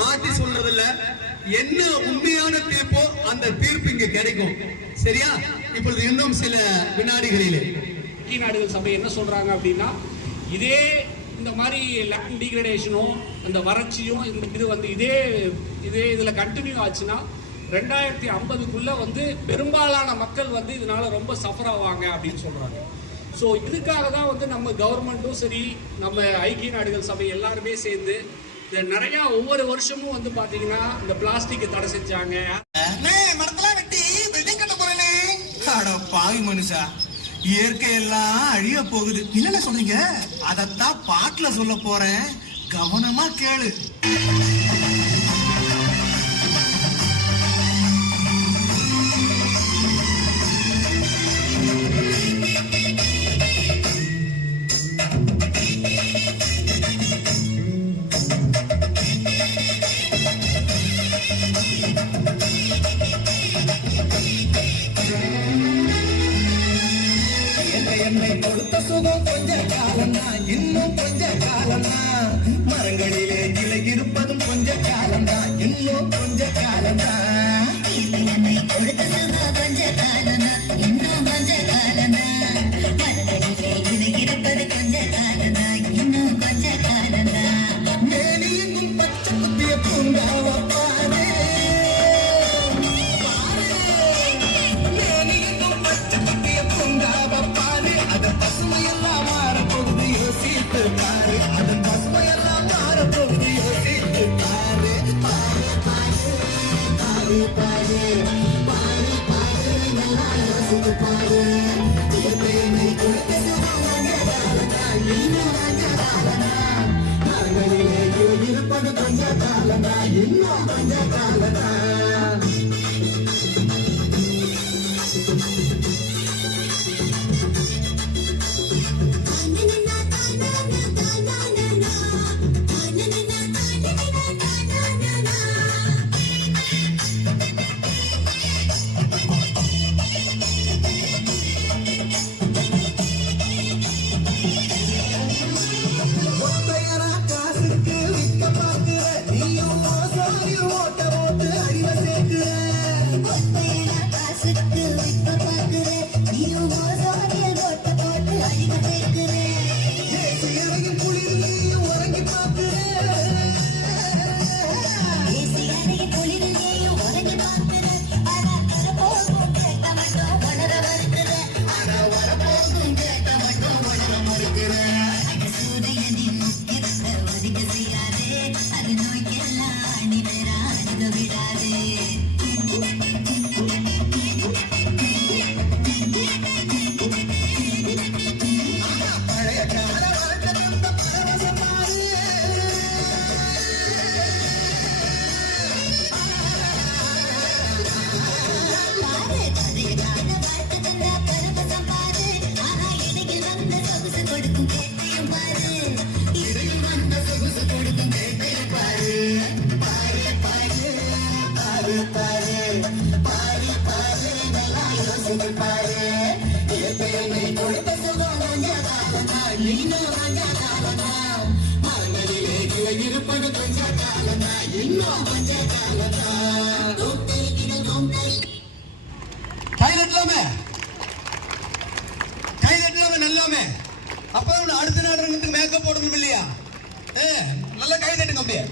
மாத்தி சொல்றது இல்ல. என்ன உண்மையான தீர்ப்போ அந்த தீர்ப்பு இங்க கிடைக்கும். சரியா? இப்பொழுது இன்னும் சில வினாடிகளிலே ஐக்கிய நாடுகள் சபை என்ன சொல்றாங்க அப்படின்னா, இதே இந்த மாதிரி லேண்ட் டிகிரடேஷனும் அந்த வறட்சியும் இது வந்து இதே இதில் கண்டினியூ ஆச்சுன்னா 2050க்குள்ள வந்து பெரும்பாலான மக்கள் வந்து இதனால ரொம்ப சஃபர் ஆவாங்க அப்படின்னு சொல்றாங்க. ஸோ இதுக்காக தான் வந்து நம்ம கவர்மெண்ட்டும் சரி, நம்ம ஐக்கிய நாடுகள் சபை எல்லாருமே சேர்ந்து நிறைய ஒவ்வொரு வருஷமும் வந்து பாத்தீங்கன்னா இந்த பிளாஸ்டிக் தடை செஞ்சாங்க. மரத்தெல்லாம் வெட்டி பில்டிங் கட்ட போறேனே. அட பாவி மனுஷா, இயற்கை எல்லாம் அழிய போகுது. என்ன சொல்றீங்க? அதத்தான் பாட்டுல சொல்ல போறேன், கவனமா கேளு. கொடுத்த சுகம் கொஞ்ச காலம்தான், இன்னும் கொஞ்ச காலம்தான். மரங்களிலே இலை இருப்பதும் கொஞ்ச காலம்தான், இன்னும் கொஞ்ச காலம்தான். கொடுத்த சுகம் கொஞ்ச காலம்தான், இன்னும் கொஞ்ச காலம்தான். மரங்களிலே இலை இருப்பது கொஞ்ச காலம்தான், இன்னும் கொஞ்ச காலம்தான். மேலியும் பச்சை குத்திய பூங்காவா பாரு, மேலியும் பச்சை குத்திய பூங்காவா பாரு. அதன் பசுமையெல்லாம் மாறப்போகுது, யோசித்து பாரு. அதன் பசுமையெல்லாம் மாறப்போகுது, யோசித்து பாரு. பாரு பாரு பாரு பாரு பாரு பாரு, நல்லா யோசித்து பாரு. இயற்கையை கொடுத்த சுகம் கொஞ்ச காலம்தான், இன்னும் கொஞ்ச காலம்தான். மரங்களிலே இருப்பது கொஞ்ச காலம்தான், இன்னும் கொஞ்ச காலம்தான். நல்லாமே அப்ப அடுத்த நாடு மேக்கப் போடணும் இல்லையா? நல்லா கை தட்டுங்க அப்படியே.